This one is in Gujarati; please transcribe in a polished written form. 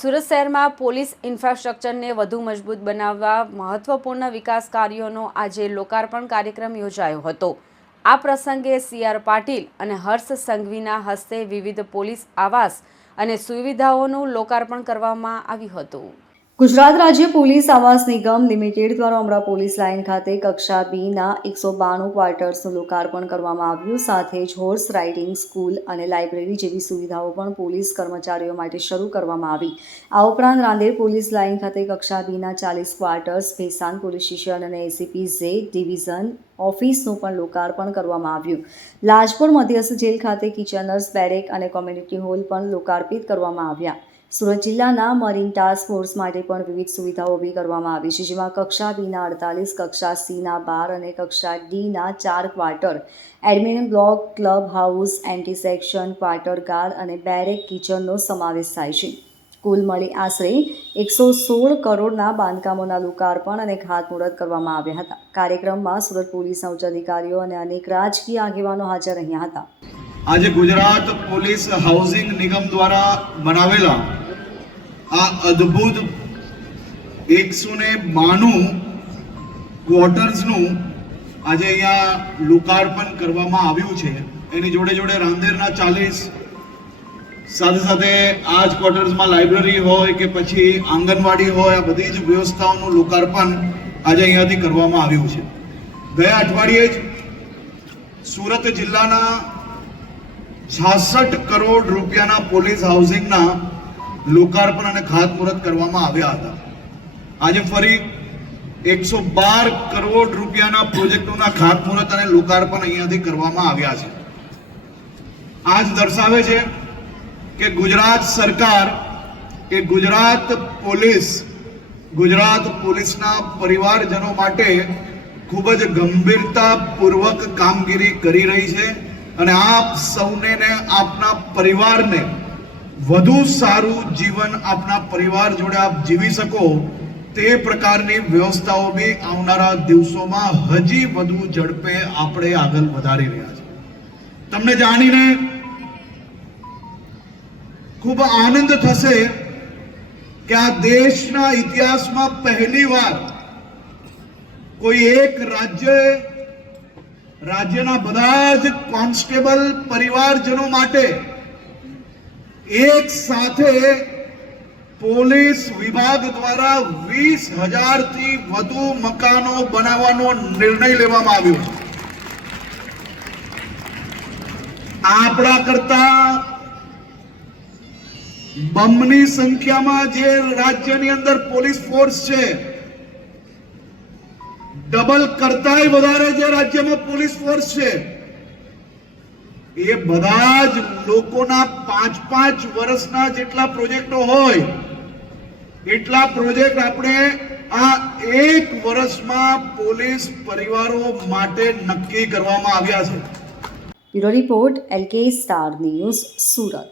સુરત શહેરમાં પોલીસ ઇન્ફ્રાસ્ટ્રક્ચરને વધુ મજબૂત બનાવવા મહત્વપૂર્ણ વિકાસ કાર્યોનો આજે લોકાર્પણ કાર્યક્રમ યોજાયો હતો। આ પ્રસંગે CR પાટીલ અને હર્ષ સંઘવીના હસ્તે વિવિધ પોલીસ આવાસ અને સુવિધાઓનું લોકાર્પણ કરવામાં આવ્યું હતું। ગુજરાત રાજ્ય પોલીસ આવાસ નિગમ લિમિટેડ દ્વારા અમરા પોલીસ લાઇન ખાતે કક્ષા B ના 192 ક્વાર્ટર્સનું લોકાર્પણ કરવામાં આવ્યું। સાથે જ હોર્સ રાઇડિંગ સ્કૂલ અને લાઇબ્રેરી જેવી સુવિધાઓ પણ પોલીસ કર્મચારીઓ માટે શરૂ કરવામાં આવી। આ ઉપરાંત રાંદેર પોલીસ લાઇન ખાતે કક્ષા B ના 40 ક્વાર્ટર્સ, ભેસાણ પોલીસ સ્ટેશન અને ACP Z ડિવિઝન ઓફિસનું પણ લોકાર્પણ કરવામાં આવ્યું। લાજપોર મધ્યસ્થ જેલ ખાતે કિચનર્સ બેરેક અને કોમ્યુનિટી હોલ પણ લોકાર્પિત કરવામાં આવ્યા। સુરત જિલ્લાના મરીન ટાસ્ક ફોર્સ માટે પણ વિવિધ સુવિધાઓ ઊભી કરવામાં આવી છે, જેમાં કક્ષા B ના 48, કક્ષા C ના 12 અને કક્ષા D ના 4 quarter, admin block, club house, anti section, quarter guard અને બેરેક કિચનનો સમાવેશ થાય છે। કુલ મળી આશરે 116 કરોડના બાંધકામોના લોકાર્પણ અને ખાતમુહૂર્ત કરવામાં આવ્યા હતા। કાર્યક્રમમાં સુરત પોલીસના ઉચ્ચ અધિકારીઓ અને અનેક રાજકીય આગેવાનો હાજર રહ્યા હતા। આજે ગુજરાત પોલીસ હાઉસિંગ નિગમ દ્વારા બનાવેલા આ અદ્ભુત 192 ક્વાર્ટર્સનું આજે અહીંયા લોકાર્પણ કરવામાં આવ્યું છે। એની જોડે જોડે રાંદેરના 40, સાથે સાથે આ જ ક્વાર્ટર્સમાં લાઇબ્રેરી હોય કે પછી આંગણવાડી હોય, આ બધી જ વ્યવસ્થાઓનું લોકાર્પણ આજે અહીંયાથી કરવામાં આવ્યું છે। ગયા અઠવાડિયે જ સુરત જિલ્લાના 66 કરોડ રૂપિયાના પોલીસ હાઉસિંગના લોકાર્પણ અને ખાતમુહૂર્ત કરવામાં આવ્યા હતા। આજે ફરી 112 કરોડ રૂપિયાના પ્રોજેક્ટોના ખાતમુહૂર્ત અને લોકાર્પણ અહીંયાથી કરવામાં આવ્યા છે। આ જ દર્શાવે છે કે ગુજરાત સરકાર એ ગુજરાત પોલીસના પરિવારજનો માટે ખૂબ જ ગંભીરતાપૂર્વક કામગીરી કરી રહી છે અને આપ સૌને આપના પરિવારને વધુ સારું જીવન આપના પરિવાર જોડે આપ જીવી શકો તે પ્રકારની વ્યવસ્થાઓ બી આવનારા દિવસોમાં હજી વધુ ઝડપે આપણે આગળ વધારી રહ્યા છીએ। તમને જાણીને ખૂબ આનંદ થશે કે આ દેશના ઇતિહાસમાં પહેલીવાર કોઈ એક રાજ્યના બધા જ કોન્સ્ટેબલ પરિવારજનો માટે એક સાથે પોલીસ વિભાગ દ્વારા 20,000 થી વધુ મકાનો બનાવવાનો નિર્ણય લેવામાં આવ્યો છે। આપણા કરતા બમની સંખ્યામાં જે રાજ્યની અંદર પોલીસ ફોર્સ છે, ડબલ કરતાંય વધારે જે રાજ્યમાં પોલીસ ફોર્સ છે, એ બધા જ લોકોના 5-5 વર્ષના જેટલા પ્રોજેક્ટો હોય એટલા પ્રોજેક્ટ આપણે આ 1 વર્ષમાં પોલીસ પરિવારો માટે નક્કી કરવામાં આવ્યા છે। Bureau report LK star news, Surat.